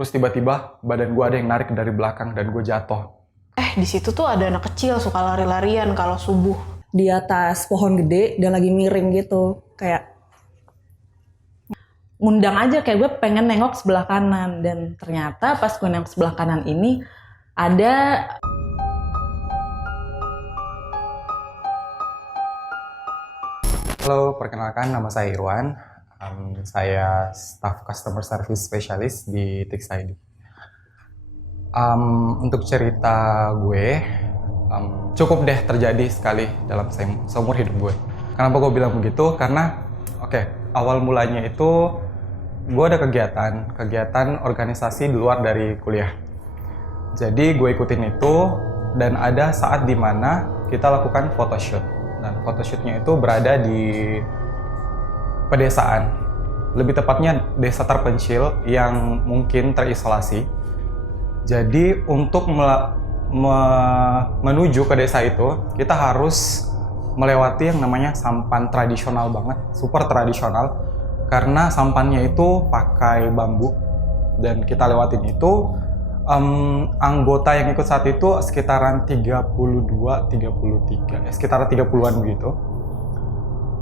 Terus tiba-tiba badan gue ada yang narik dari belakang dan gue jatuh. Di situ tuh ada anak kecil suka lari-larian kalau subuh. Di atas pohon gede dan lagi miring gitu, kayak ngundang aja, kayak gue pengen nengok sebelah kanan. Dan ternyata pas gue nengok sebelah kanan ini ada Halo, perkenalkan nama saya Irwan. Saya staff customer service specialist di Tix ID. Untuk cerita gue, cukup deh terjadi sekali dalam seumur hidup gue. Kenapa gue bilang begitu? Karena, awal mulanya itu gue ada kegiatan organisasi di luar dari kuliah. Jadi gue ikutin itu dan ada saat dimana kita lakukan photoshoot. Dan photoshootnya itu berada di pedesaan. Lebih tepatnya desa terpencil yang mungkin terisolasi. Jadi untuk menuju ke desa itu, kita harus melewati yang namanya sampan tradisional banget, super tradisional. Karena sampannya itu pakai bambu dan kita lewatin itu. Anggota yang ikut saat itu sekitaran 32, 33, sekitaran 30-an begitu.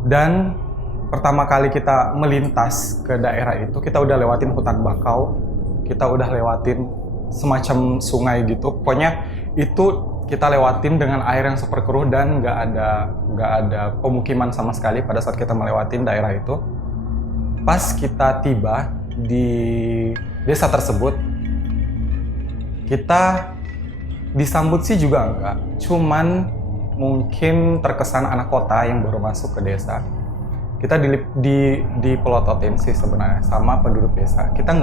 Dan pertama kali kita melintas ke daerah itu, kita udah lewatin hutan bakau, kita udah lewatin semacam sungai gitu. Pokoknya itu kita lewatin dengan air yang super keruh dan nggak ada pemukiman sama sekali pada saat kita melewatin daerah itu. Pas kita tiba di desa tersebut, kita disambut sih juga enggak, cuman mungkin terkesan anak kota yang baru masuk ke desa. Kita dipelototin sih sebenarnya sama penduduk desa. Kita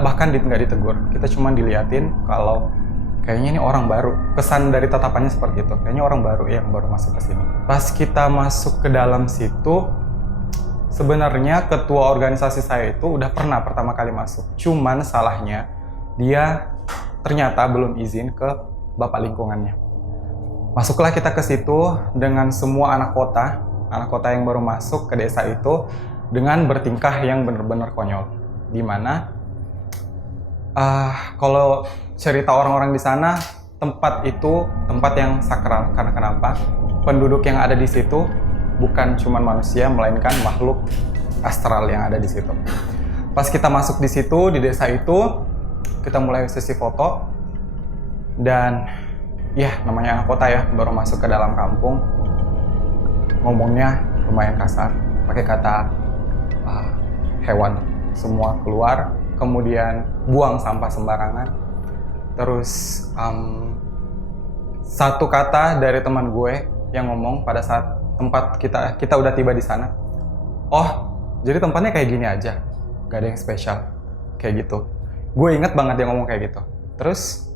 bahkan nggak ditegur. Kita cuma diliatin kalau kayaknya ini orang baru. Kesan dari tatapannya seperti itu. Kayaknya orang baru yang baru masuk ke sini. Pas kita masuk ke dalam situ, sebenarnya ketua organisasi saya itu udah pernah pertama kali masuk. Cuman salahnya dia ternyata belum izin ke bapak lingkungannya. Masuklah kita ke situ dengan semua anak kota yang baru masuk ke desa itu dengan bertingkah yang benar-benar konyol. Dimana kalau cerita orang-orang di sana, tempat itu tempat yang sakral. Karena kenapa? Penduduk yang ada di situ bukan cuma manusia, melainkan makhluk astral yang ada di situ. Pas kita masuk di situ, di desa itu, kita mulai sesi foto. Dan ya, namanya anak kota ya, baru masuk ke dalam kampung, ngomongnya lumayan kasar, pakai kata hewan semua keluar, kemudian buang sampah sembarangan. Terus satu kata dari teman gue yang ngomong pada saat tempat kita udah tiba di sana, oh jadi tempatnya kayak gini aja, gak ada yang spesial, kayak gitu. Gue inget banget dia ngomong kayak gitu. Terus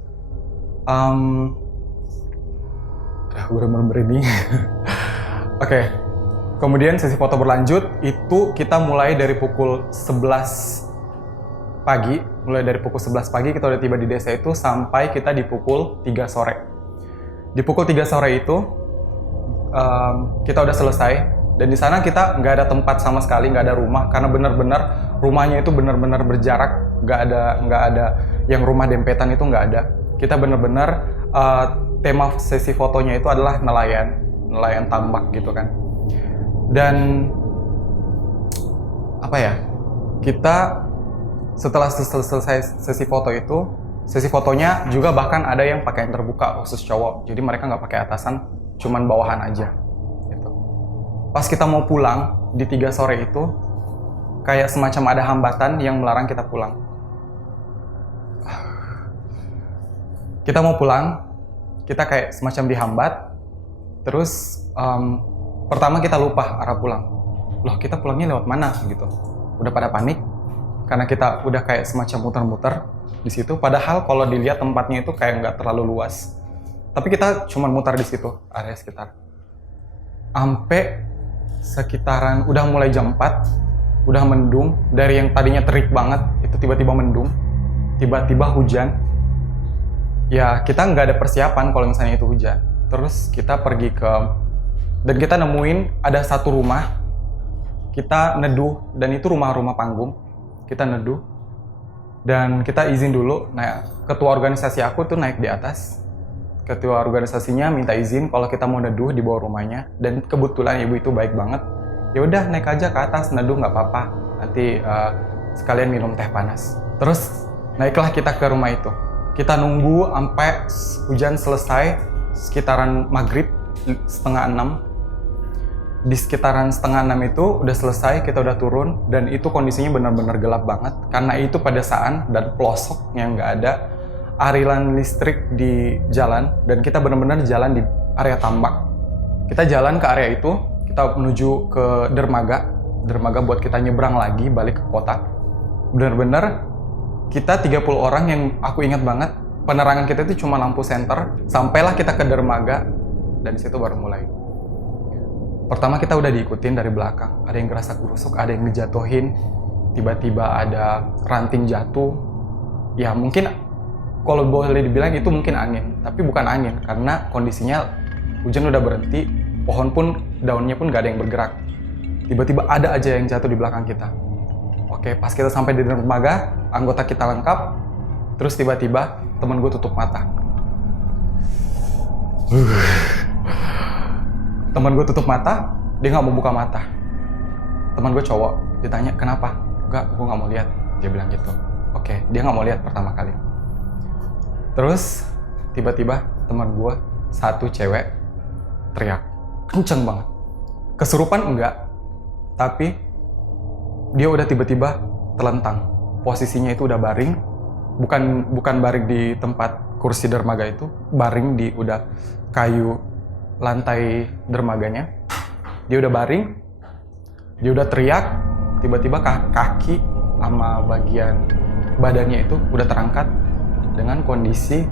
gue udah merinding. Oke. Kemudian sesi foto berlanjut, itu kita mulai dari pukul 11 pagi. Mulai dari pukul 11 pagi kita udah tiba di desa itu sampai kita di pukul 3 sore. Di pukul 3 sore itu kita udah selesai. Dan di sana kita nggak ada tempat sama sekali, nggak ada rumah. Karena benar-benar rumahnya itu benar-benar berjarak. Nggak ada yang rumah dempetan, itu nggak ada. Kita benar-benar tema sesi fotonya itu adalah nelayan tambak gitu kan. Dan kita setelah selesai sesi foto itu, sesi fotonya juga bahkan ada yang pakaian terbuka khusus cowok. Jadi mereka nggak pakai atasan, cuman bawahan aja gitu. Pas kita mau pulang di 3 sore itu, kayak semacam ada hambatan yang melarang kita pulang. Kita mau pulang, kita kayak semacam dihambat. Terus pertama kita lupa arah pulang. Loh, kita pulangnya lewat mana gitu. Udah pada panik karena kita udah kayak semacam muter-muter di situ. Padahal kalau dilihat tempatnya itu kayak nggak terlalu luas. Tapi kita cuma mutar di situ, area sekitar. Sampai sekitaran udah mulai jam 4, udah mendung. Dari yang tadinya terik banget, itu tiba-tiba mendung. Tiba-tiba hujan. Ya, kita nggak ada persiapan kalau misalnya itu hujan. Terus kita pergi dan kita nemuin ada satu rumah. Kita neduh, dan itu rumah panggung. Kita neduh. Dan kita izin dulu, nah ketua organisasi aku tuh naik di atas. Ketua organisasinya minta izin kalau kita mau neduh di bawah rumahnya, dan kebetulan ibu itu baik banget. Ya udah naik aja ke atas neduh nggak apa-apa, nanti sekalian minum teh panas. Terus naiklah kita ke rumah itu. Kita nunggu sampai hujan selesai sekitaran maghrib 5:30. Di sekitaran 5:30 itu udah selesai, kita udah turun, dan itu kondisinya benar-benar gelap banget karena itu pedesaan dan pelosok yang nggak ada aliran listrik di jalan, dan kita benar-benar jalan di area tambak. Kita jalan ke area itu, kita menuju ke dermaga buat kita nyebrang lagi balik ke kota. Benar-benar kita 30 orang yang aku ingat banget, penerangan kita itu cuma lampu senter, sampailah kita ke dermaga, dan disitu baru mulai. Pertama kita udah diikutin dari belakang, ada yang ngerasa kerusuk, ada yang ngejatuhin, tiba-tiba ada ranting jatuh. Ya mungkin kalau boleh dibilang itu mungkin angin, tapi bukan angin karena kondisinya hujan udah berhenti, pohon pun daunnya pun gak ada yang bergerak. Tiba-tiba ada aja yang jatuh di belakang kita. Oke, pas kita sampai di dermaga, anggota kita lengkap, terus tiba-tiba temen gue tutup mata. Temen gue tutup mata, dia nggak mau buka mata. Temen gue cowok, ditanya kenapa? Enggak, gue nggak mau lihat. Dia bilang gitu. Oke, dia nggak mau lihat pertama kali. Terus tiba-tiba teman gue satu cewek teriak kenceng banget. Kesurupan enggak, tapi dia udah tiba-tiba telentang. Posisinya itu udah baring, bukan baring di tempat kursi dermaga itu, baring di udah kayu lantai dermaganya. Dia udah baring, dia udah teriak, tiba-tiba kaki sama bagian badannya itu udah terangkat dengan kondisi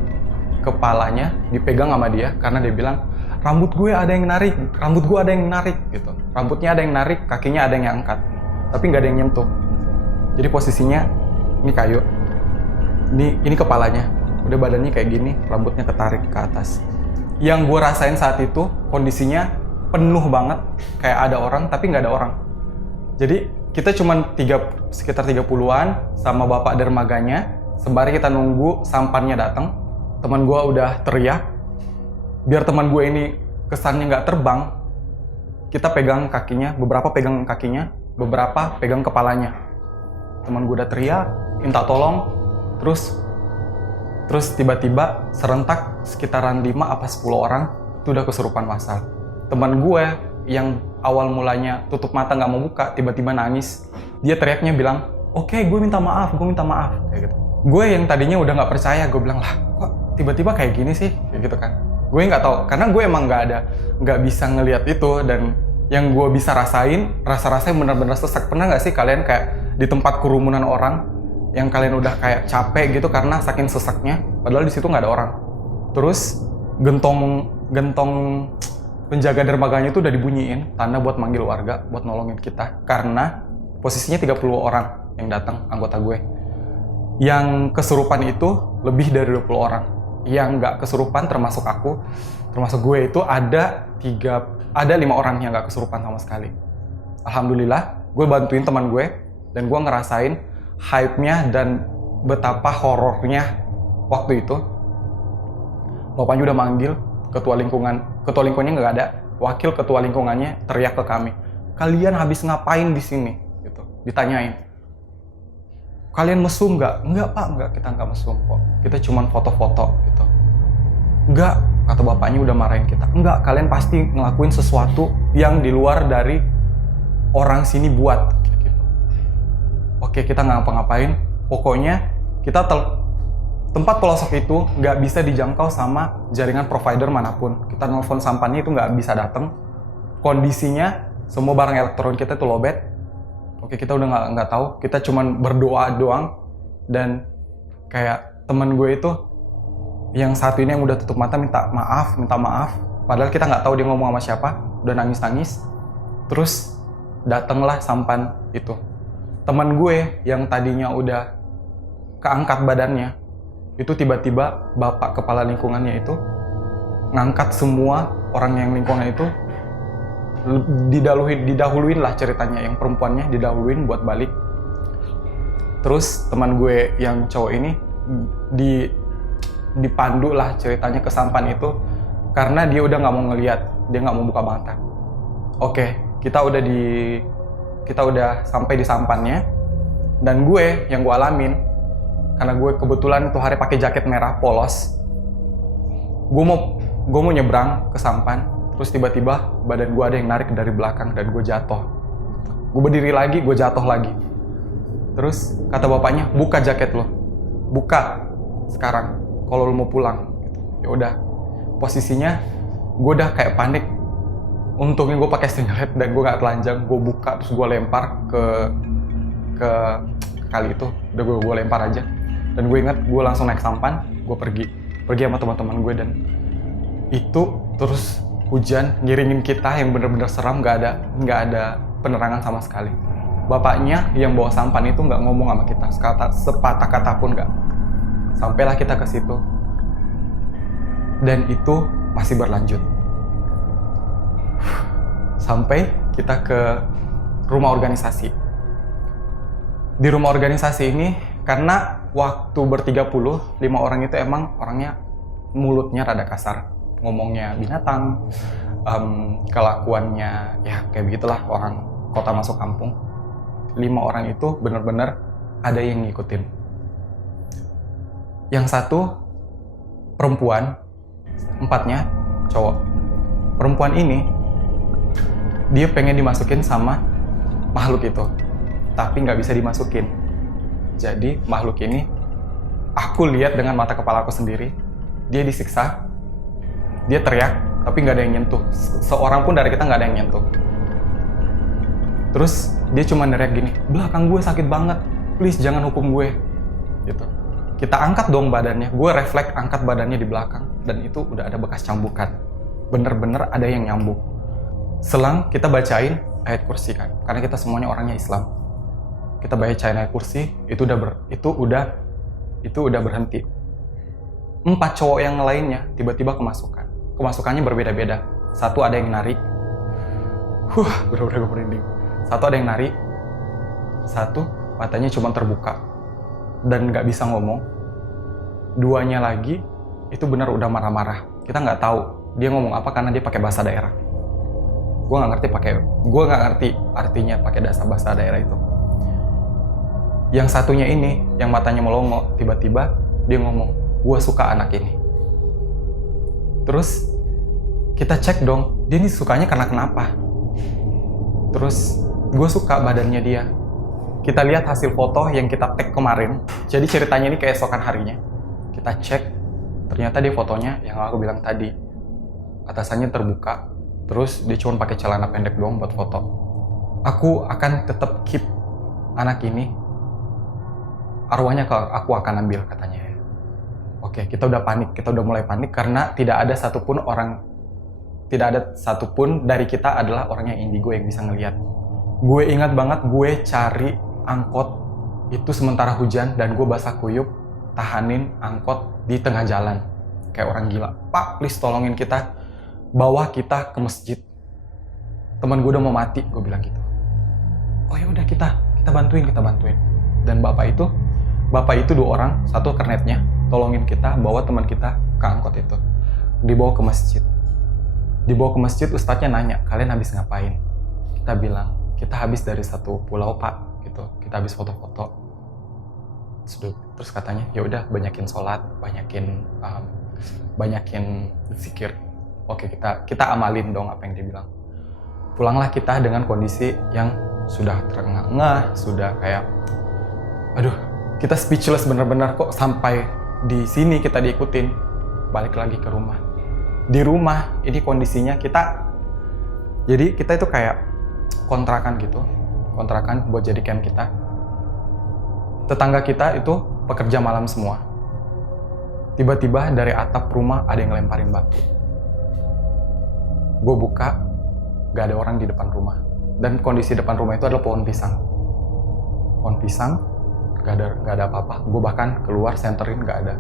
kepalanya dipegang sama dia karena dia bilang rambut gue ada yang narik gitu. Rambutnya ada yang narik, kakinya ada yang angkat, tapi nggak ada yang nyentuh. Jadi posisinya ini kayu, ini kepalanya, udah badannya kayak gini, rambutnya ketarik ke atas. Yang gue rasain saat itu kondisinya penuh banget, kayak ada orang tapi nggak ada orang. Jadi kita cuman sekitar 30-an sama bapak dermaganya, sembari kita nunggu sampannya datang. Teman gue udah teriak, biar teman gue ini kesannya nggak terbang, kita pegang kakinya, beberapa pegang kakinya, beberapa pegang kepalanya. Teman gue udah teriak, minta tolong, terus tiba-tiba serentak sekitaran 5 apa 10 orang itu udah kesurupan massal. Teman gue yang awal mulanya tutup mata nggak mau buka, tiba-tiba nangis. Dia teriaknya bilang, oke, gue minta maaf, kayak gitu. Gue yang tadinya udah nggak percaya, gue bilang lah, kok tiba-tiba kayak gini sih, kayak gitu kan. Gue nggak tahu, karena gue emang nggak bisa ngelihat itu, dan yang gue bisa rasain, rasa-rasanya benar-benar sesak. Pernah nggak sih kalian kayak di tempat kerumunan orang, yang kalian udah kayak capek gitu karena saking sesaknya, padahal di situ nggak ada orang. Terus gentong penjaga dermaganya itu udah dibunyiin, tanda buat manggil warga, buat nolongin kita. Karena posisinya 30 orang yang datang, anggota gue. Yang kesurupan itu lebih dari 20 orang. Yang nggak kesurupan termasuk aku, termasuk gue itu ada 5 orang yang nggak kesurupan sama sekali. Alhamdulillah, gue bantuin teman gue, dan gue ngerasain hype-nya dan betapa horornya waktu itu. Bapaknya udah manggil ketua lingkungannya nggak ada, wakil ketua lingkungannya teriak ke kami, kalian habis ngapain di sini? Gitu, ditanyain, kalian mesum nggak? Enggak pak, enggak, kita nggak mesum kok, kita cuman foto-foto gitu. Enggak, kata bapaknya udah marahin kita, enggak, kalian pasti ngelakuin sesuatu yang di luar dari orang sini buat. Oke, kita nggak ngapa-ngapain. Pokoknya kita tempat pelosok itu nggak bisa dijangkau sama jaringan provider manapun. Kita nelfon sampannya itu nggak bisa datang. Kondisinya semua barang elektronik kita itu lowbat. Oke, kita udah nggak tahu. Kita cuman berdoa doang. Dan kayak temen gue itu yang satu ini yang udah tutup mata minta maaf. Padahal kita nggak tahu dia ngomong sama siapa. Udah nangis. Terus datanglah sampan itu. Teman gue yang tadinya udah keangkat badannya, itu tiba-tiba bapak kepala lingkungannya itu ngangkat semua orang yang lingkungan itu, didahuluin lah ceritanya, yang perempuannya didahuluin buat balik. Terus teman gue yang cowok ini dipandu lah ceritanya ke sampan itu karena dia udah nggak mau ngelihat, dia nggak mau buka mata. Oke, kita udah sampai di sampannya, dan gue yang gue alamin karena gue kebetulan itu hari pakai jaket merah polos, gue mau nyebrang ke sampan, terus tiba-tiba badan gue ada yang narik dari belakang dan gue jatuh. Gue berdiri lagi, gue jatuh lagi. Terus kata bapaknya, buka jaket lo, buka sekarang kalau lo mau pulang. Ya udah, posisinya gue udah kayak panik. Untungnya gue pakai singlet dan gue gak telanjang, gue buka terus gue lempar ke kali itu, udah gue lempar aja. Dan gue ingat gue langsung naik sampan, gue pergi sama teman-teman gue, dan itu terus hujan ngiringin kita yang bener-bener seram, nggak ada penerangan sama sekali. Bapaknya yang bawa sampan itu nggak ngomong sama kita sepatah kata pun nggak. Sampailah kita ke situ, dan itu masih berlanjut sampai kita ke rumah organisasi. Di rumah organisasi ini, karena waktu ber-30, 5 orang itu emang orangnya mulutnya rada kasar, ngomongnya binatang, kelakuannya ya kayak begitulah orang kota masuk kampung. 5 orang itu benar-benar ada yang ngikutin. Yang satu perempuan, 4-nya cowok. Perempuan ini dia pengen dimasukin sama makhluk itu, tapi nggak bisa dimasukin. Jadi makhluk ini aku lihat dengan mata kepala aku sendiri, dia disiksa, dia teriak, tapi nggak ada yang nyentuh. Seorang pun dari kita nggak ada yang nyentuh. Terus dia cuma neriak gini, belakang gue sakit banget, please jangan hukum gue. Gitu. Kita angkat dong badannya, gue refleks angkat badannya di belakang, dan itu udah ada bekas cambukan. Bener-bener ada yang nyambuk. Selang kita bacain ayat kursi kan, karena kita semuanya orangnya Islam. Kita bacain ayat kursi, itu udah berhenti. 4 cowok yang lainnya tiba-tiba kemasukan. Kemasukannya berbeda-beda. Satu ada yang narik. Bener-bener gue merinding. Satu ada yang narik. Satu matanya cuma terbuka dan nggak bisa ngomong. 2-nya lagi itu benar udah marah-marah. Kita nggak tahu dia ngomong apa karena dia pakai bahasa daerah. Gue nggak ngerti artinya pakai bahasa daerah itu. Yang satunya ini, yang matanya melongo, tiba-tiba dia ngomong, gue suka anak ini. Terus kita cek dong, dia ini sukanya karena kenapa? Terus gue suka badannya dia. Kita lihat hasil foto yang kita tag kemarin. Jadi ceritanya ini keesokan harinya. Kita cek, ternyata dia fotonya yang aku bilang tadi. Atasannya terbuka, terus dia cuma pakai celana pendek doang buat foto. Aku akan tetap keep anak ini. Arwahnya aku akan ambil, katanya. Oke, kita udah mulai panik karena tidak ada satupun dari kita adalah orang yang indigo yang bisa ngelihat. Gue ingat banget gue cari angkot itu sementara hujan dan gue basah kuyup tahanin angkot di tengah jalan kayak orang gila. Pak, please tolongin kita, bawa kita ke masjid. Teman gue udah mau mati, gue bilang gitu. Oh ya udah kita bantuin. Dan bapak itu 2 orang, satu kernetnya, tolongin kita bawa teman kita ke angkot itu. Dibawa ke masjid, ustadznya nanya, kalian habis ngapain? Kita bilang, kita habis dari satu pulau pak, gitu. Kita habis foto-foto. Terus katanya, ya udah banyakin sholat, banyakin zikir. Oke, kita amalin dong apa yang dia bilang. Pulanglah kita dengan kondisi yang sudah terengah-engah, sudah kayak, aduh, kita speechless bener-bener kok sampai di sini kita diikutin. Balik lagi ke rumah. Di rumah ini kondisinya jadi kita itu kayak kontrakan buat jadi camp kita. Tetangga kita itu pekerja malam semua. Tiba-tiba dari atap rumah ada yang ngelemparin batu. Gue buka, gak ada orang di depan rumah. Dan kondisi depan rumah itu adalah pohon pisang. Gak ada apa-apa. Gue bahkan keluar senterin, gak ada.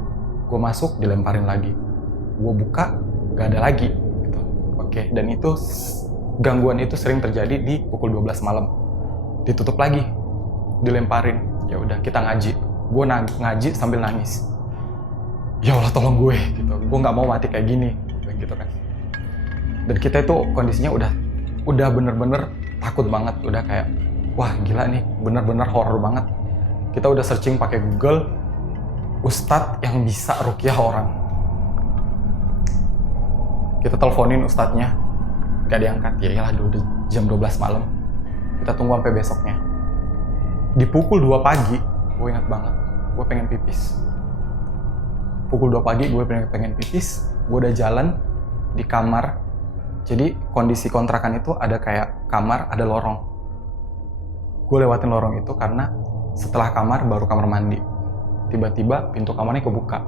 Gue masuk, dilemparin lagi. Gue buka, gak ada lagi. Gitu. Oke, dan itu gangguan itu sering terjadi di pukul 12 malam. Ditutup lagi, dilemparin. Ya udah kita ngaji. Gue ngaji sambil nangis. Ya Allah tolong gue gitu. Gue nggak mau mati kayak gini gitu kan. Dan kita itu kondisinya udah bener-bener takut banget. Udah kayak wah gila nih, bener-bener horor banget. Kita udah searching pakai Google ustadz yang bisa ruqyah orang. Kita teleponin ustadznya, gak diangkat. Ya iyalah udah jam 12 malam. Kita tunggu sampai besoknya. Di pukul 2 pagi, gue ingat banget, gue pengen pipis. Pukul 2 pagi gue pengen pipis, gue udah jalan di kamar. Jadi kondisi kontrakan itu ada kayak kamar, ada lorong. Gue lewatin lorong itu karena setelah kamar baru kamar mandi. Tiba-tiba pintu kamarnya kebuka.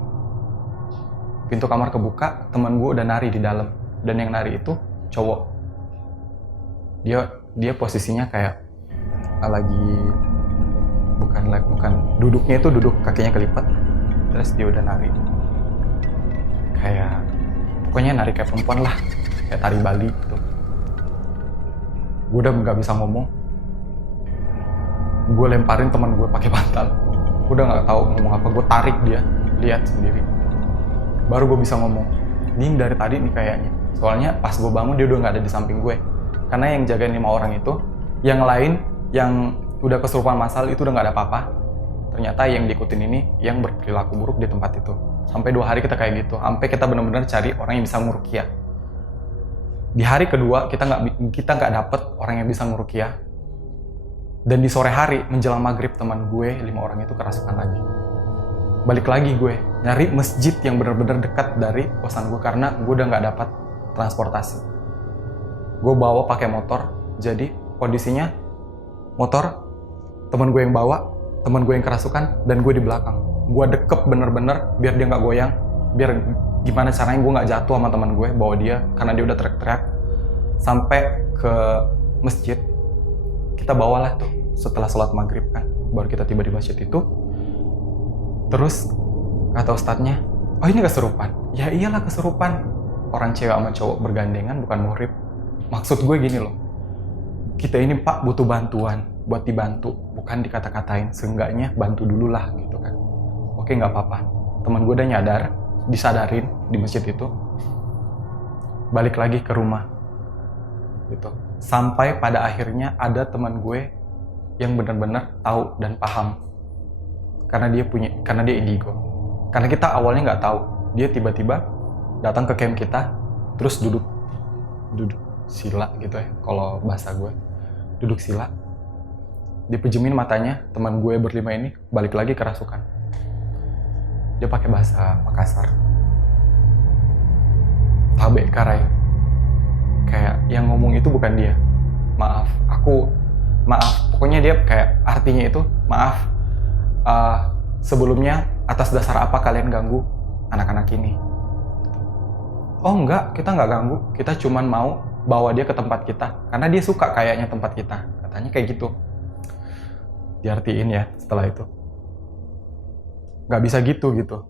Pintu kamar kebuka, teman gue udah nari di dalam. Dan yang nari itu cowok. Dia posisinya kayak lagi bukan duduknya itu duduk kakinya kelipat. Terus dia udah nari. Kayak pokoknya nari kayak perempuan lah. Kayak tari Bali gitu. Gue udah nggak bisa ngomong. Gue lemparin teman gue pakai bantal. Gue udah nggak tahu ngomong apa. Gue tarik dia, lihat sendiri. Baru gue bisa ngomong. Ini dari tadi nih kayaknya. Soalnya pas gue bangun dia udah nggak ada di samping gue. Karena yang jagain 5 orang itu, yang lain yang udah kesurupan masal itu udah nggak ada apa-apa. Ternyata yang diikutin ini yang berperilaku buruk di tempat itu. Sampai 2 hari kita kayak gitu. Sampai kita benar-benar cari orang yang bisa nguruqyah. Di hari kedua kita nggak dapet orang yang bisa nguruqyah. Dan di sore hari menjelang maghrib teman gue 5 orang itu kerasukan lagi. Balik lagi gue nyari masjid yang benar-benar dekat dari kosan gue karena gue udah nggak dapat transportasi. Gue bawa pakai motor, jadi kondisinya motor teman gue yang bawa, teman gue yang kerasukan, dan gue di belakang. Gue dekep bener-bener biar dia nggak goyang, biar gimana caranya gue nggak jatuh sama teman gue, bawa dia karena dia udah teriak-teriak sampai ke masjid. Kita bawalah tuh setelah sholat maghrib kan, baru kita tiba di masjid itu. Terus kata ustadznya, oh ini kesurupan. Ya iyalah kesurupan. Orang cewek sama cowok bergandengan bukan muhrib. Maksud gue gini loh, kita ini pak butuh bantuan buat dibantu, bukan dikata-katain. Seenggaknya bantu dulu lah gitu kan. Oke nggak apa-apa. Teman gue udah nyadar, disadarin di masjid itu. Balik lagi ke rumah gitu. Sampai pada akhirnya ada teman gue yang benar-benar tahu dan paham. Karena dia indigo. Karena kita awalnya nggak tahu. Dia tiba-tiba datang ke camp kita, terus duduk sila gitu ya, kalau bahasa gue. Duduk sila. Dipejemin matanya, teman gue berlima ini balik lagi kerasukan. Dia pakai bahasa Makassar. Tabe karai. Kayak yang ngomong itu bukan dia. Maaf. Pokoknya dia kayak artinya itu, maaf. Sebelumnya atas dasar apa kalian ganggu anak-anak ini? Oh enggak, kita nggak ganggu. Kita cuman mau bawa dia ke tempat kita. Karena dia suka kayaknya tempat kita. Katanya kayak gitu. Diartiin ya setelah itu. Nggak bisa gitu.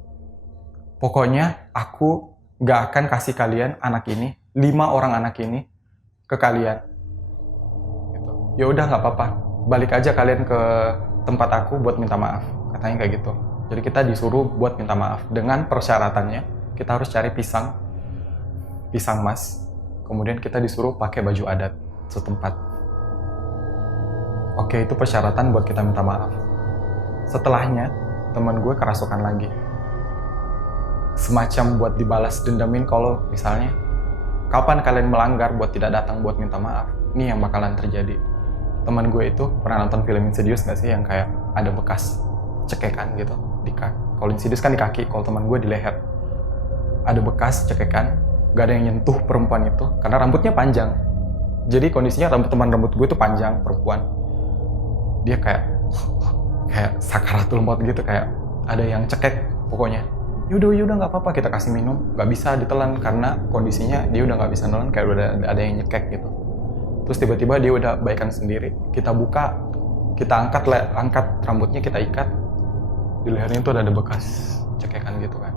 Pokoknya aku nggak akan kasih kalian anak ini, 5 orang anak ini ke kalian. Gitu. Ya udah nggak apa-apa. Balik aja kalian ke tempat aku buat minta maaf. Katanya kayak gitu. Jadi kita disuruh buat minta maaf. Dengan persyaratannya, kita harus cari pisang mas. Kemudian kita disuruh pakai baju adat setempat. Oke, itu persyaratan buat kita minta maaf. Setelahnya, teman gue kerasukan lagi. Semacam buat dibalas dendamin kalau misalnya, kapan kalian melanggar buat tidak datang buat minta maaf. Ini yang bakalan terjadi. Teman gue itu pernah nonton film Insidious gak sih? Yang kayak ada bekas cekekan gitu di kaki. Kalau Insidious kan di kaki, kalau teman gue di leher. Ada bekas cekekan, gak ada yang nyentuh perempuan itu karena rambutnya panjang. Jadi kondisinya rambut gue itu panjang, perempuan. Dia kayak sakaratul maut gitu, kayak ada yang cekek pokoknya. Yaudah nggak apa-apa, kita kasih minum. Nggak bisa ditelan karena kondisinya dia udah nggak bisa nelan, kayak udah ada yang nyekek gitu. Terus tiba-tiba dia udah baikan sendiri. Kita buka, kita angkat rambutnya, kita ikat. Di lehernya itu ada bekas cekekan gitu kan.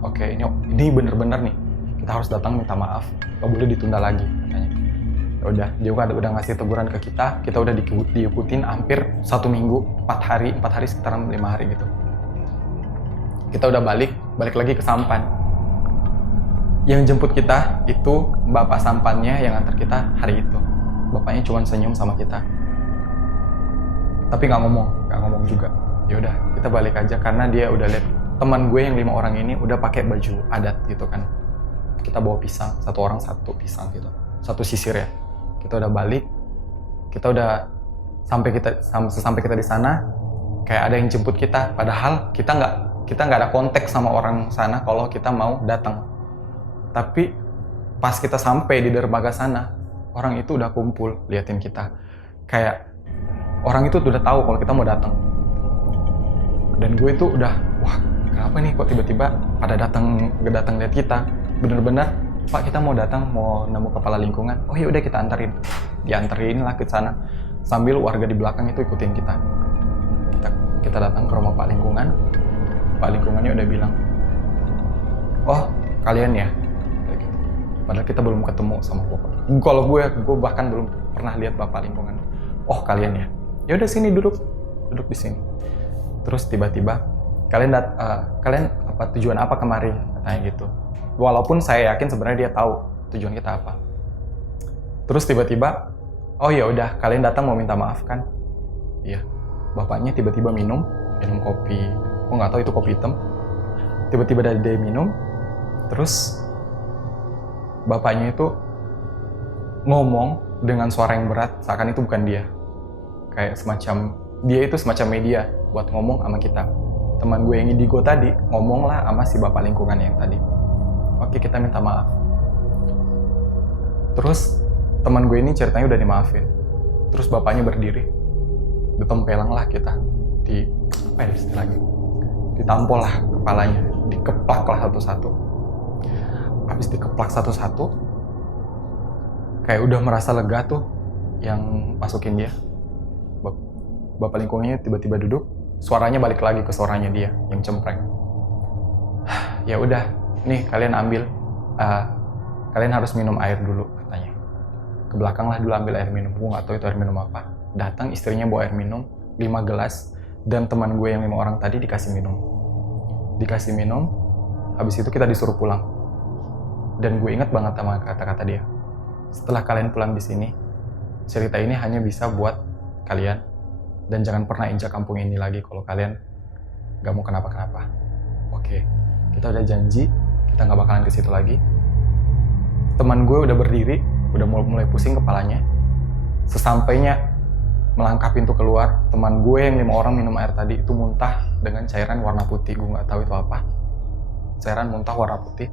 Oke, ini bener-bener nih. Kita harus datang minta maaf. Nggak boleh ditunda lagi katanya. Ya Udah, dia udah ngasih teguran ke kita udah diikutin hampir 1 minggu, 4 hari sekitaran 5 hari gitu. Kita udah balik lagi ke Sampan. Yang jemput kita itu bapak sampannya yang antar kita hari itu. Bapaknya cuma senyum sama kita, tapi nggak ngomong juga. Ya udah, kita balik aja karena dia udah lihat teman gue yang 5 orang ini udah pakai baju adat gitu kan. Kita bawa pisang, 1 orang 1 pisang gitu, 1 sisir ya. Kita udah balik, kita udah sampai kita di sana kayak ada yang jemput kita. Padahal kita nggak ada kontak sama orang sana kalau kita mau datang. Tapi pas kita sampai di dermaga sana, orang itu udah kumpul liatin kita. Kayak orang itu udah tahu kalau kita mau datang. Dan gue itu udah, wah kenapa nih kok tiba-tiba pada datang lihat kita. Bener-bener, Pak kita mau datang, mau nemu kepala lingkungan. Oh ya udah kita anterin. Dianterin lah ke sana. Sambil warga di belakang itu ikutin kita. Kita datang ke rumah Pak Lingkungan. Pak Lingkungannya udah bilang, oh kalian ya. Padahal kita belum ketemu sama bapak. Kalau gue bahkan belum pernah lihat bapak lingkungan. Oh kalian ya. Ya udah sini duduk di sini. Terus tiba-tiba kalian apa tujuan apa kemari, katanya gitu. Walaupun saya yakin sebenarnya dia tahu tujuan kita apa. Terus tiba-tiba, oh ya udah kalian datang mau minta maaf kan? Iya. Bapaknya tiba-tiba minum kopi. Gue nggak tahu itu kopi hitam. Tiba-tiba dia minum, terus bapaknya itu ngomong dengan suara yang berat, seakan itu bukan dia. Kayak dia itu semacam media buat ngomong sama kita. Teman gue yang indigo tadi ngomonglah sama si bapak lingkungan yang tadi. Oke, kita minta maaf. Terus teman gue ini ceritanya udah dimaafin. Terus bapaknya berdiri, ditempelang lah kita, ditampol lah kepalanya, dikeplak lah satu-satu. Habis dikeplak satu-satu, kayak udah merasa lega tuh yang masukin dia. Bapak lingkungannya tiba-tiba duduk, suaranya balik lagi ke suaranya dia yang cempreng. Ya udah, nih kalian ambil, kalian harus minum air dulu katanya. Ke belakang lah dulu ambil air minum. Gue nggak tahu itu air minum apa. Datang istrinya bawa air minum 5 gelas dan teman gue yang 5 orang tadi dikasih minum. Habis itu kita disuruh pulang. Dan gue ingat banget sama kata-kata dia. Setelah kalian pulang di sini, cerita ini hanya bisa buat kalian. Dan jangan pernah injak kampung ini lagi kalau kalian gak mau kenapa-kenapa. Oke, kita udah janji, kita gak bakalan ke situ lagi. Teman gue udah berdiri, udah mulai pusing kepalanya. Sesampainya melangkah pintu keluar, teman gue yang 5 orang minum air tadi itu muntah dengan cairan warna putih. Gue gak tahu itu apa. Cairan muntah warna putih.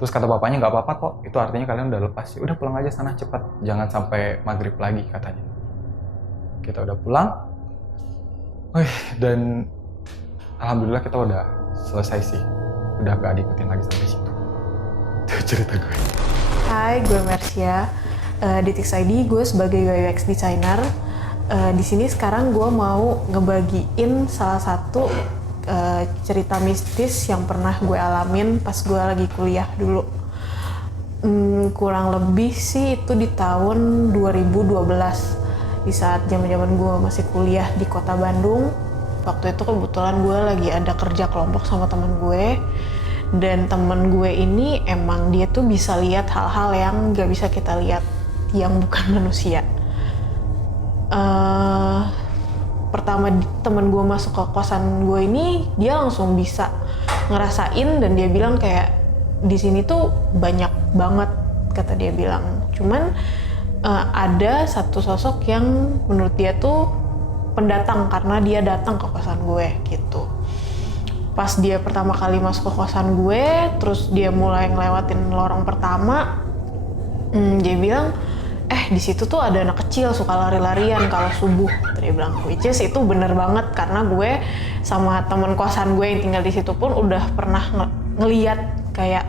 Terus kata bapaknya, nggak apa-apa kok, itu artinya kalian udah lepas. Ya udah pulang aja sana cepat, jangan sampai maghrib lagi katanya. Kita udah pulang, dan alhamdulillah kita udah selesai sih, udah gak diikutin lagi sampai situ. Itu cerita gue. Hai, gue Mercia, di Tix ID gue sebagai UX designer. Di sini sekarang gue mau ngebagiin salah satu cerita mistis yang pernah gue alamin pas gue lagi kuliah dulu. Kurang lebih sih itu di tahun 2012, di saat zaman gue masih kuliah di kota Bandung. Waktu itu kebetulan gue lagi ada kerja kelompok sama temen gue, dan temen gue ini emang dia tuh bisa lihat hal-hal yang gak bisa kita lihat, yang bukan manusia. Pertama temen gue masuk ke kosan gue ini, dia langsung bisa ngerasain dan dia bilang kayak di sini tuh banyak banget, kata dia bilang. Cuman ada satu sosok yang menurut dia tuh pendatang karena dia datang ke kosan gue gitu. Pas dia pertama kali masuk ke kosan gue, terus dia mulai ngelewatin lorong pertama, dia bilang, di situ tuh ada anak kecil suka lari-larian kalau subuh. Dia bilang, which is itu bener banget karena gue sama temen kosan gue yang tinggal di situ pun udah pernah ngeliat kayak,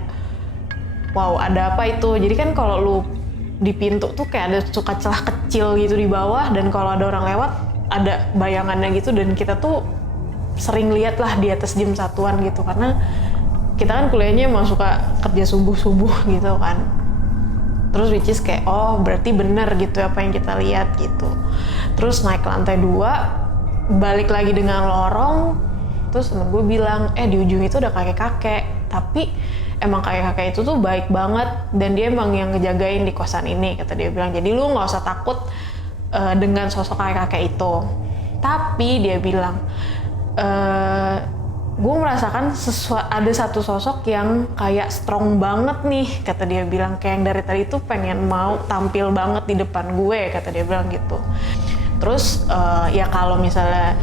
wow ada apa itu. Jadi kan kalau lu di pintu tuh kayak ada suka celah kecil gitu di bawah, dan kalau ada orang lewat ada bayangannya gitu, dan kita tuh sering lihat lah di atas jam satuan gitu karena kita kan kuliahnya emang suka kerja subuh-subuh gitu kan. Terus which is kayak oh berarti bener gitu apa yang kita lihat gitu. Terus naik ke lantai 2, balik lagi dengan lorong. Terus temen gue bilang di ujung itu ada kakek-kakek, tapi emang kakek-kakek itu tuh baik banget dan dia emang yang ngejagain di kosan ini, kata dia bilang. Jadi lu nggak usah takut dengan sosok kakek-kakek itu. Tapi dia bilang gue merasakan ada satu sosok yang kayak strong banget nih, kata dia bilang, kayak yang dari tadi tuh pengen mau tampil banget di depan gue, kata dia bilang gitu. Terus ya kalau misalnya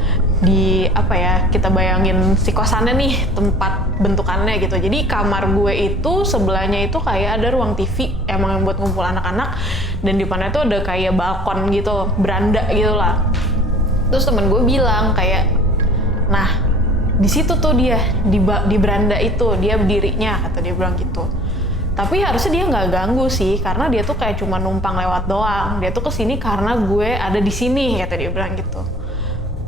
kita bayangin si kosannya nih, tempat bentukannya gitu. Jadi kamar gue itu sebelahnya itu kayak ada ruang TV emang yang buat ngumpul anak-anak, dan di depannya tuh ada kayak balkon gitu, beranda gitu lah. Terus temen gue bilang kayak, nah di situ tuh dia di beranda itu dia berdirinya, kata dia bilang gitu. Tapi harusnya dia nggak ganggu sih, karena dia tuh kayak cuma numpang lewat doang. Dia tuh kesini karena gue ada di sini, kata dia bilang gitu.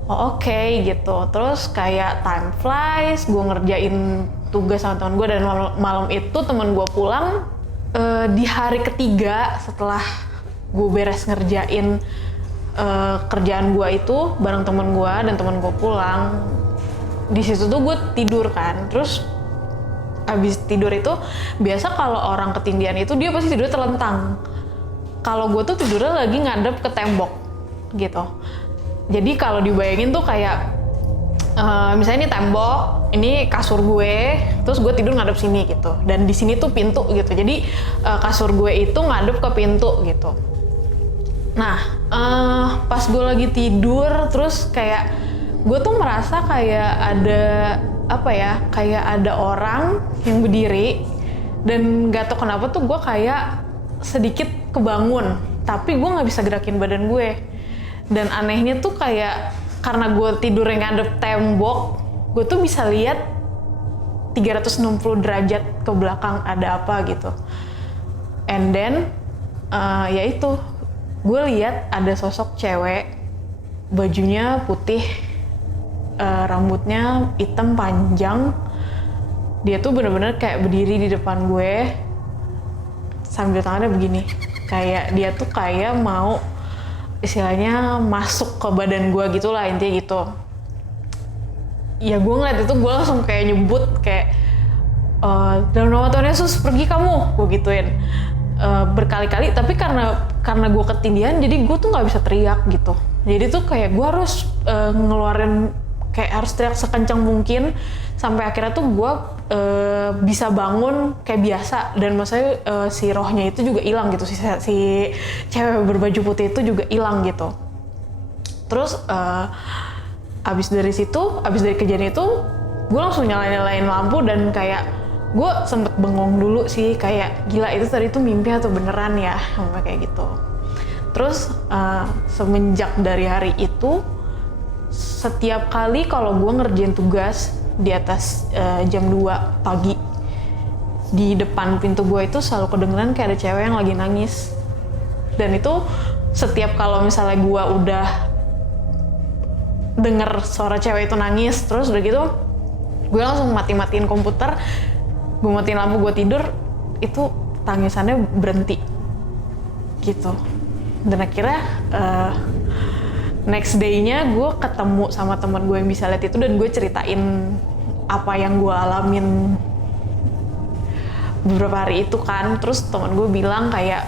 Oh oke, gitu. Terus kayak time flies, gue ngerjain tugas sama teman gue, dan malam itu teman gue pulang di hari ketiga setelah gue beres ngerjain kerjaan gue itu bareng teman gue, dan teman gue pulang. Di situ tuh gue tidur kan. Terus abis tidur itu biasa kalau orang ketindihan itu dia pasti tidur terlentang. Kalau gue tuh tidurnya lagi ngadep ke tembok gitu. Jadi kalau dibayangin tuh kayak misalnya ini tembok, ini kasur gue, terus gue tidur ngadep sini gitu. Dan di sini tuh pintu gitu. Jadi kasur gue itu ngadep ke pintu gitu. Nah pas gue lagi tidur, terus kayak gue tuh merasa kayak ada kayak ada orang yang berdiri, dan gak tau kenapa tuh gue kayak sedikit kebangun, tapi gue nggak bisa gerakin badan gue. Dan anehnya tuh kayak karena gue tidur yang ngadep tembok, gue tuh bisa lihat 360 derajat ke belakang ada apa gitu. And then ya itu, gue lihat ada sosok cewek, bajunya putih, rambutnya hitam panjang. Dia tuh bener-bener kayak berdiri di depan gue sambil tangannya begini, kayak dia tuh kayak mau istilahnya masuk ke badan gue gitulah, intinya gitu. Ya gue ngeliat itu gue langsung kayak nyebut kayak dalam nama Tuhan Yesus pergi kamu, gue gituin berkali-kali. Tapi karena gue ketindihan, jadi gue tuh nggak bisa teriak gitu. Jadi tuh kayak gue harus ngeluarin, kayak harus teriak sekencang mungkin sampai akhirnya tuh gue bisa bangun kayak biasa. Dan maksudnya si rohnya itu juga hilang gitu, si cewek berbaju putih itu juga hilang gitu. Terus abis dari kejadian itu gue langsung nyalain lampu, dan kayak gue sempet bengong dulu sih, kayak gila itu tadi tuh mimpi atau beneran ya, sampai kayak gitu. Terus semenjak dari hari itu, setiap kali kalau gue ngerjain tugas di atas jam 2 pagi, di depan pintu gue itu selalu kedengeran kayak ada cewek yang lagi nangis. Dan itu setiap kalau misalnya gue udah denger suara cewek itu nangis, terus udah gitu gue langsung matiin komputer, gue matiin lampu, gue tidur, itu tangisannya berhenti gitu. Dan akhirnya next day-nya gue ketemu sama teman gue yang bisa lihat itu, dan gue ceritain apa yang gue alamin beberapa hari itu kan. Terus teman gue bilang kayak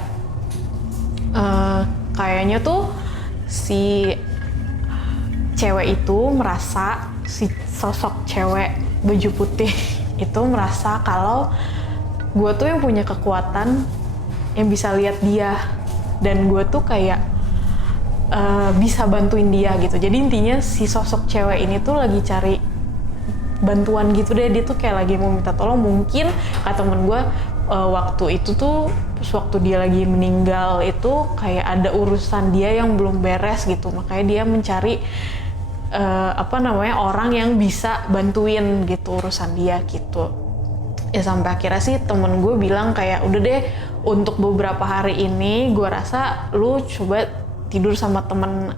kayaknya tuh si cewek itu merasa, si sosok cewek baju putih itu merasa kalau gue tuh yang punya kekuatan yang bisa lihat dia, dan gue tuh kayak bisa bantuin dia gitu. Jadi intinya si sosok cewek ini tuh lagi cari bantuan gitu deh. Dia tuh kayak lagi mau minta tolong. Mungkin kata temen gue waktu itu tuh waktu dia lagi meninggal itu kayak ada urusan dia yang belum beres gitu, makanya dia mencari orang yang bisa bantuin gitu urusan dia gitu. Ya sampai akhirnya sih temen gue bilang kayak udah deh, untuk beberapa hari ini gue rasa lu coba tidur sama temen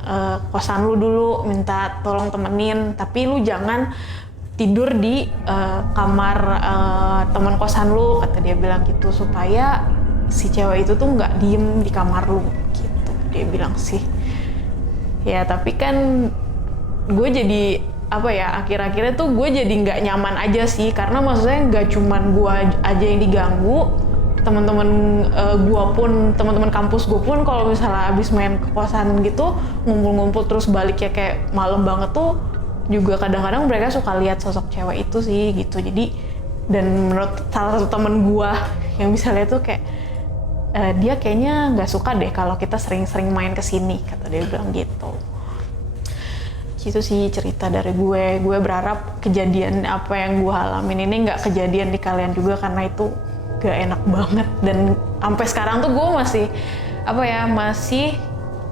kosan lu dulu, minta tolong temenin, tapi lu jangan tidur di kamar temen kosan lu, kata dia bilang gitu, supaya si cewek itu tuh nggak diem di kamar lu gitu, dia bilang sih. Ya tapi kan gue jadi apa ya, akhir-akhirnya tuh gue jadi nggak nyaman aja sih, karena maksudnya nggak cuman gue aja yang diganggu, teman-teman gue pun, teman-teman kampus gue pun kalau misalnya abis main ke kosan gitu ngumpul-ngumpul terus balik ya kayak malam banget tuh juga kadang-kadang mereka suka lihat sosok cewek itu sih gitu. Jadi dan menurut salah satu temen gue yang bisa lihat tuh kayak dia kayaknya nggak suka deh kalau kita sering-sering main kesini, kata dia bilang gitu. Gitu sih cerita dari gue. Gue berharap kejadian apa yang gue alamin ini nggak kejadian di kalian juga, karena itu gak enak banget. Dan sampai sekarang tuh gue masih apa ya, masih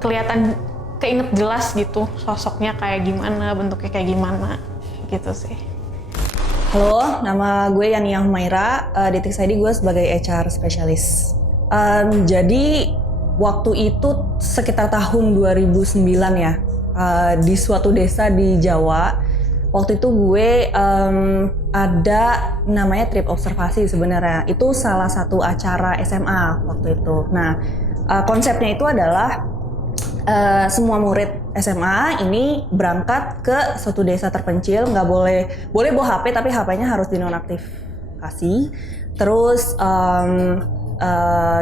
kelihatan keinget jelas gitu sosoknya kayak gimana, bentuknya kayak gimana gitu sih. Halo, nama gue Yani Humaira, di Tix ID gue sebagai HR spesialis. Jadi waktu itu sekitar tahun 2009 ya, di suatu desa di Jawa. Waktu itu gue ada namanya trip observasi sebenarnya. Itu salah satu acara SMA waktu itu. Nah, konsepnya itu adalah semua murid SMA ini berangkat ke suatu desa terpencil, nggak boleh bawa HP, tapi HP-nya harus dinonaktifasi. Terus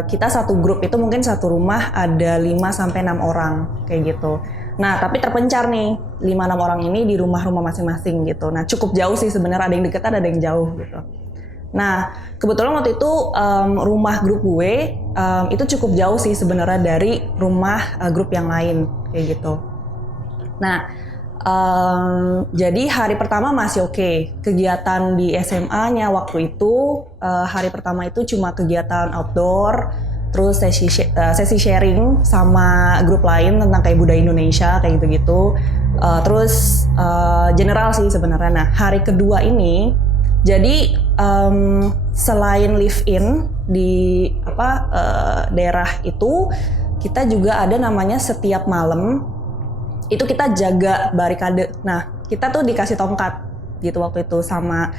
kita satu grup itu mungkin satu rumah ada 5-6 orang kayak gitu. Nah, tapi terpencar nih 5-6 orang ini di rumah-rumah masing-masing gitu. Nah, cukup jauh sih sebenarnya, ada yang deketan, ada yang jauh gitu. Nah, kebetulan waktu itu rumah grup gue itu cukup jauh sih sebenarnya dari rumah grup yang lain kayak gitu. Nah, jadi hari pertama masih oke. Kegiatan di SMA-nya waktu itu hari pertama itu cuma kegiatan outdoor, terus sesi sharing sama grup lain tentang kayak budaya Indonesia kayak gitu-gitu. Terus general sih sebenarnya. Nah, hari kedua ini jadi selain live in di daerah itu, kita juga ada namanya setiap malam itu kita jaga barikade. Nah, kita tuh dikasih tongkat gitu waktu itu sama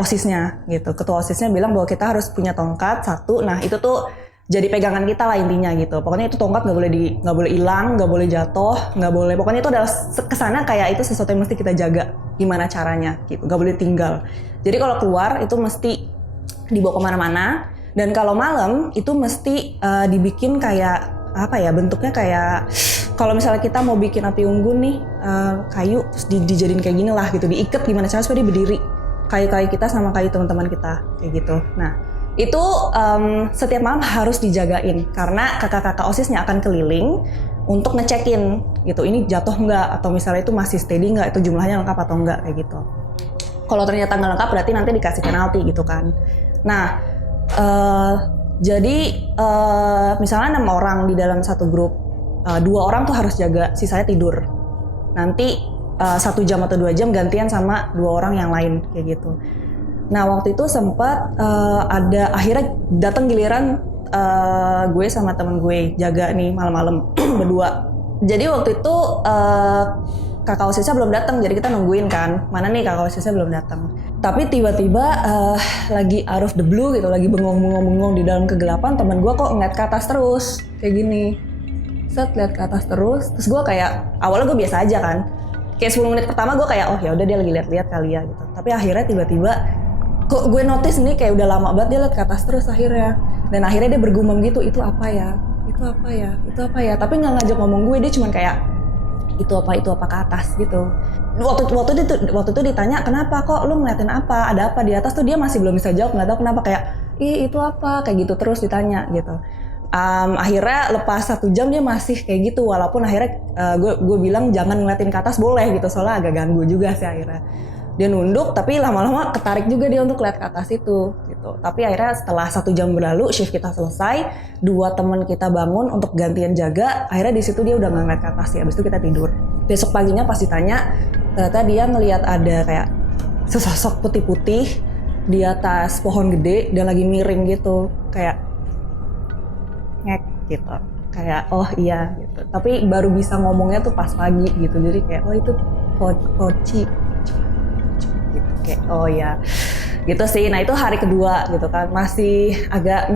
OSIS-nya gitu. Ketua OSIS-nya bilang bahwa kita harus punya tongkat satu. Nah, itu tuh jadi pegangan kita lah intinya gitu. Pokoknya itu tongkat nggak boleh hilang, nggak boleh jatuh, nggak boleh. Pokoknya itu adalah kesana kayak itu sesuatu yang mesti kita jaga. Gimana caranya gitu, nggak boleh tinggal. Jadi kalau keluar itu mesti dibawa kemana-mana. Dan kalau malam itu mesti dibikin kayak bentuknya kayak kalau misalnya kita mau bikin api unggun nih, kayu terus dijadiin kayak gini lah gitu, diikat gimana caranya supaya dia berdiri, kayu-kayu kita sama kayu teman-teman kita kayak gitu. Nah, itu setiap malam harus dijagain karena kakak-kakak OSISnya akan keliling untuk ngecekin gitu, ini jatuh nggak atau misalnya itu masih steady nggak, itu jumlahnya lengkap atau nggak kayak gitu. Kalau ternyata nggak lengkap berarti nanti dikasih penalti gitu kan. Nah, jadi misalnya 6 orang di dalam satu grup, 2 orang tuh harus jaga, sisanya tidur. Nanti 1 jam atau 2 jam gantian sama 2 orang yang lain kayak gitu. Nah, waktu itu sempat ada akhirnya datang giliran gue sama temen gue jaga nih malam-malam berdua. Jadi waktu itu kakak OSISnya belum datang, jadi kita nungguin kan, mana nih kakak OSISnya belum datang. Tapi tiba-tiba lagi out of the blue gitu, lagi bengong di dalam kegelapan, temen gue kok ngeliat ke atas terus kayak gini. Set lihat ke atas terus gue kayak awalnya gue biasa aja kan, kayak 10 menit pertama gue kayak oh ya udah dia lagi lihat-lihat kali ya gitu. Tapi akhirnya tiba-tiba kok gue notice nih kayak udah lama banget dia lihat ke atas terus akhirnya. Dan akhirnya dia bergumam gitu, itu apa ya, tapi nggak ngajak ngomong gue, dia cuman kayak itu apa ke atas gitu. Waktu itu ditanya kenapa kok lu ngeliatin apa, ada apa di atas tuh, dia masih belum bisa jawab, nggak tahu kenapa, kayak itu apa kayak gitu terus ditanya gitu. Akhirnya lepas 1 jam dia masih kayak gitu, walaupun akhirnya gue bilang jangan ngeliatin ke atas boleh gitu, soalnya agak ganggu juga sih. Akhirnya dia nunduk, tapi lama-lama ketarik juga dia untuk lihat ke atas itu gitu. Tapi akhirnya setelah 1 jam berlalu, shift kita selesai, 2 teman kita bangun untuk gantian jaga. Akhirnya di situ dia udah nggak ngeliat ke atas ya, habis itu kita tidur. Besok paginya pas ditanya, ternyata dia ngelihat ada kayak sesosok putih-putih di atas pohon gede dan lagi miring gitu, kayak ngek gitu, kayak oh iya gitu. Tapi baru bisa ngomongnya tuh pas pagi gitu, jadi kayak oh itu poci gitu, kayak oh ya gitu sih. Nah itu hari kedua gitu kan, masih agak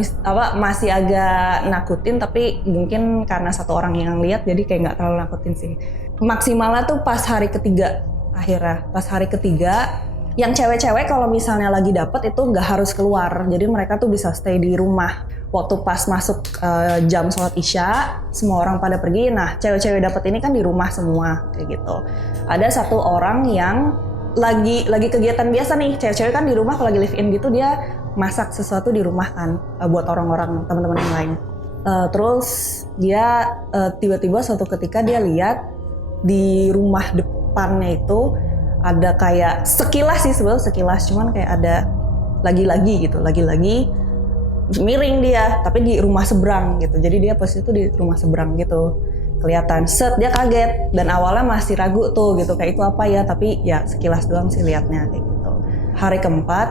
nakutin, tapi mungkin karena satu orang yang lihat jadi kayak nggak terlalu nakutin sih. Maksimalnya tuh pas hari ketiga, akhirnya pas hari ketiga yang cewek-cewek kalau misalnya lagi dapet itu nggak harus keluar, jadi mereka tuh bisa stay di rumah. Waktu pas masuk jam sholat isya, semua orang pada pergi. Nah cewek-cewek dapet ini kan di rumah semua kayak gitu. Ada satu orang yang lagi kegiatan biasa nih, cewek-cewek kan di rumah kalau lagi live in gitu dia masak sesuatu di rumah kan buat orang-orang teman-teman yang lain. Terus dia tiba-tiba suatu ketika dia lihat di rumah depannya itu ada kayak sekilas sih sebenarnya sekilas, cuman kayak ada lagi-lagi miring dia tapi di rumah seberang gitu. Jadi dia posisi itu di rumah seberang gitu. Kelihatan set dia kaget dan awalnya masih ragu tuh gitu kayak itu apa ya, tapi ya sekilas doang sih liatnya kayak gitu. Hari keempat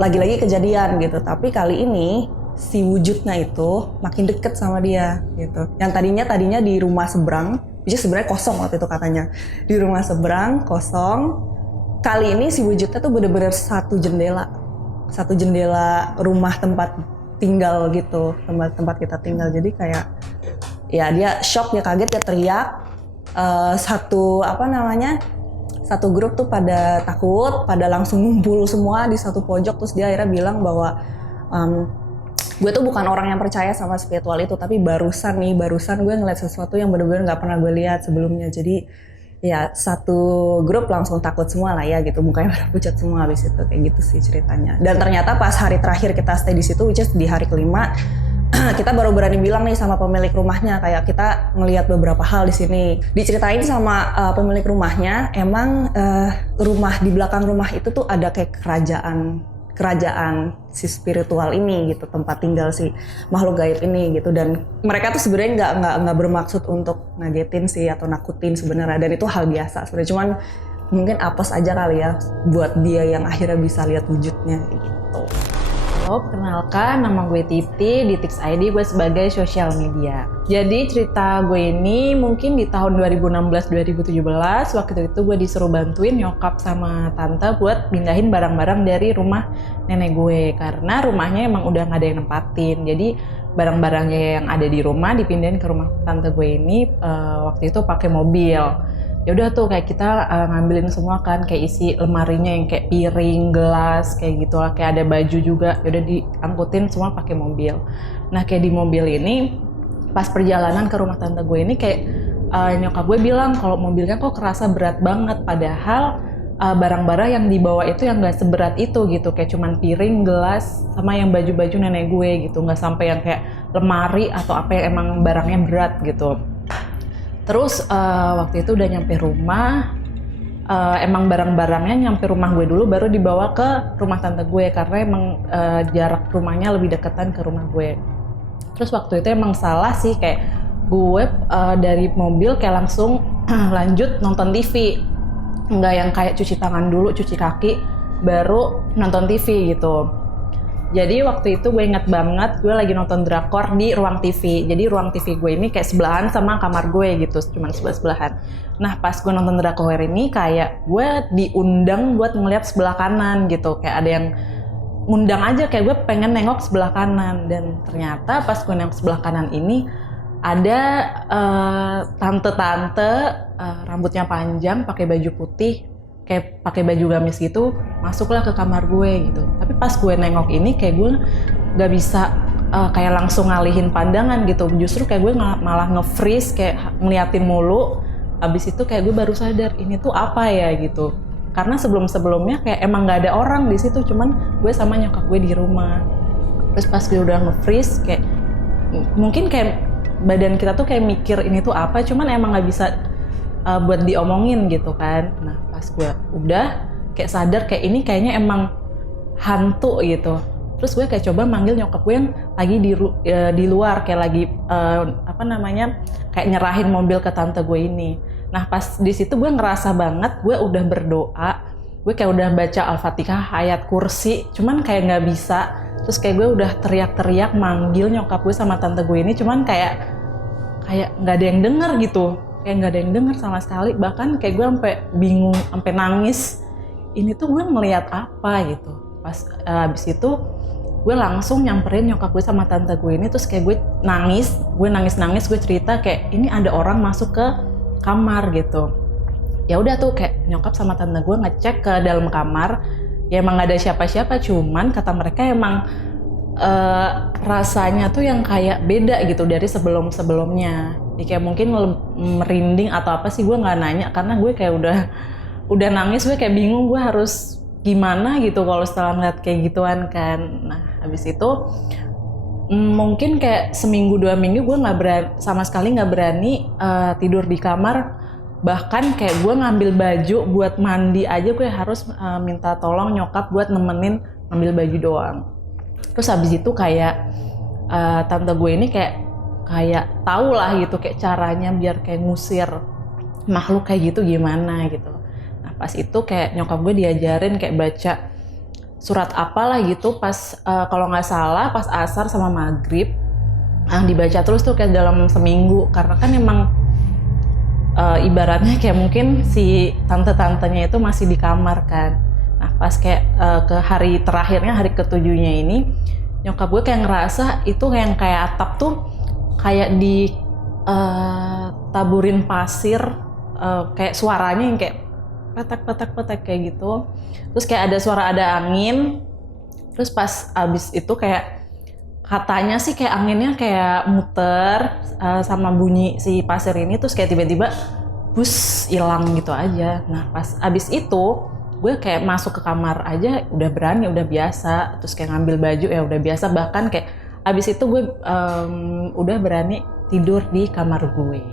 lagi-lagi kejadian gitu, tapi kali ini si wujudnya itu makin deket sama dia gitu. Yang tadinya di rumah seberang, jadi sebenarnya kosong waktu itu katanya, di rumah seberang kosong. Kali ini si wujudnya tuh bener-bener satu jendela rumah tempat tinggal gitu, tempat kita tinggal. Jadi kayak ya dia shock, dia kaget, dia teriak. Satu grup tuh pada takut, pada langsung ngumpul semua di satu pojok. Terus dia akhirnya bilang bahwa gue tuh bukan orang yang percaya sama spiritual itu, tapi barusan gue ngeliat sesuatu yang bener-bener nggak pernah gue lihat sebelumnya. Jadi ya satu grup langsung takut semua lah ya gitu, mukanya pada pucat semua habis itu, kayak gitu sih ceritanya. Dan ternyata pas hari terakhir kita stay di situ, which is di hari kelima, kita baru berani bilang nih sama pemilik rumahnya kayak kita ngelihat beberapa hal di sini. Diceritain sama pemilik rumahnya, emang rumah di belakang rumah itu tuh ada kayak kerajaan si spiritual ini gitu, tempat tinggal si makhluk gaib ini gitu. Dan mereka tuh sebenarnya nggak bermaksud untuk ngagetin sih atau nakutin sebenarnya, dan itu hal biasa sebenarnya, cuman mungkin apes aja kali ya buat dia yang akhirnya bisa lihat wujudnya gitu. Halo, perkenalkan nama gue Titi, di Tix ID gue sebagai social media. Jadi cerita gue ini mungkin di tahun 2016-2017, waktu itu gue disuruh bantuin nyokap sama tante buat pindahin barang-barang dari rumah nenek gue. Karena rumahnya emang udah gak ada yang nempatin, jadi barang-barangnya yang ada di rumah dipindahin ke rumah tante gue ini waktu itu pakai mobil. Ya udah tuh kayak kita ngambilin semua kan, kayak isi lemarinya yang kayak piring, gelas kayak gitu lah, kayak ada baju juga. Ya udah diangkutin semua pakai mobil. Nah kayak di mobil ini pas perjalanan ke rumah tante gue ini kayak nyokap gue bilang kalau mobilnya kok kerasa berat banget, padahal barang-barang yang dibawa itu yang nggak seberat itu gitu, kayak cuman piring, gelas, sama yang baju-baju nenek gue gitu, nggak sampai yang kayak lemari atau apa yang emang barangnya berat gitu. Terus waktu itu udah nyampe rumah, emang barang-barangnya nyampe rumah gue dulu baru dibawa ke rumah tante gue karena emang jarak rumahnya lebih deketan ke rumah gue. Terus waktu itu emang salah sih, kayak gue dari mobil kayak langsung lanjut nonton TV, nggak yang kayak cuci tangan dulu, cuci kaki, baru nonton TV gitu. Jadi waktu itu gue inget banget gue lagi nonton drakor di ruang TV. Jadi ruang TV gue ini kayak sebelahan sama kamar gue gitu, cuman sebelah-sebelahan. Nah pas gue nonton drakor ini kayak gue diundang buat ngeliat sebelah kanan gitu. Kayak ada yang ngundang aja, kayak gue pengen nengok sebelah kanan. Dan ternyata pas gue nengok sebelah kanan ini ada tante-tante rambutnya panjang, pakai baju putih, kayak pakai baju gamis gitu, masuklah ke kamar gue gitu. Tapi pas gue nengok ini kayak gue gak bisa kayak langsung ngalihin pandangan gitu. Justru kayak gue malah nge-freeze, kayak ngeliatin mulu. Abis itu kayak gue baru sadar ini tuh apa ya gitu. Karena sebelum-sebelumnya kayak emang gak ada orang di situ, cuman gue sama nyokap gue di rumah. Terus pas gue udah nge-freeze kayak mungkin kayak badan kita tuh kayak mikir ini tuh apa, cuman emang gak bisa buat diomongin gitu kan. Nah pas gue udah kayak sadar kayak ini kayaknya emang hantu gitu. Terus gue kayak coba manggil nyokap gue yang lagi di luar, kayak lagi kayak nyerahin mobil ke tante gue ini. Nah pas di situ gue ngerasa banget gue udah berdoa, gue kayak udah baca Al-Fatihah, ayat kursi, cuman kayak nggak bisa. Terus kayak gue udah teriak-teriak manggil nyokap gue sama tante gue ini, cuman kayak nggak ada yang denger gitu. Kayak nggak ada yang denger sama sekali, bahkan kayak gue sampai bingung, sampai nangis. Ini tuh gue ngelihat apa gitu. Pas abis itu gue langsung nyamperin nyokap gue sama tante gue ini, terus kayak gue nangis, gue cerita kayak ini ada orang masuk ke kamar gitu. Ya udah tuh kayak nyokap sama tante gue ngecek ke dalam kamar, ya emang gak ada siapa-siapa, cuman kata mereka emang rasanya tuh yang kayak beda gitu dari sebelumnya. Ya kayak mungkin merinding atau apa sih, gue nggak nanya karena gue kayak udah nangis, gue kayak bingung gue harus gimana gitu kalau setelah ngeliat kayak gituan kan. Nah habis itu mungkin kayak seminggu 2 minggu gue sama sekali nggak berani tidur di kamar. Bahkan kayak gue ngambil baju buat mandi aja gue harus minta tolong nyokap buat nemenin ngambil baju doang. Terus habis itu kayak tante gue ini kayak tahu lah gitu kayak caranya biar kayak ngusir makhluk kayak gitu gimana gitu. Nah pas itu kayak nyokap gue diajarin kayak baca surat apalah gitu pas kalau nggak salah pas asar sama maghrib, dibaca terus tuh kayak dalam seminggu karena kan emang ibaratnya kayak mungkin si tante-tantenya itu masih di kamar kan. Nah pas kayak ke hari terakhirnya, hari ke-7-nya ini, nyokap gue kayak ngerasa itu yang kayak atap tuh kayak di taburin pasir, kayak suaranya yang kayak petak kayak gitu. Terus kayak ada suara ada angin. Terus pas abis itu kayak katanya sih kayak anginnya kayak muter sama bunyi si pasir ini, terus kayak tiba-tiba bus hilang gitu aja. Nah pas abis itu gue kayak masuk ke kamar aja udah berani, udah biasa. Terus kayak ngambil baju ya udah biasa. Bahkan kayak abis itu gue udah berani tidur di kamar gue.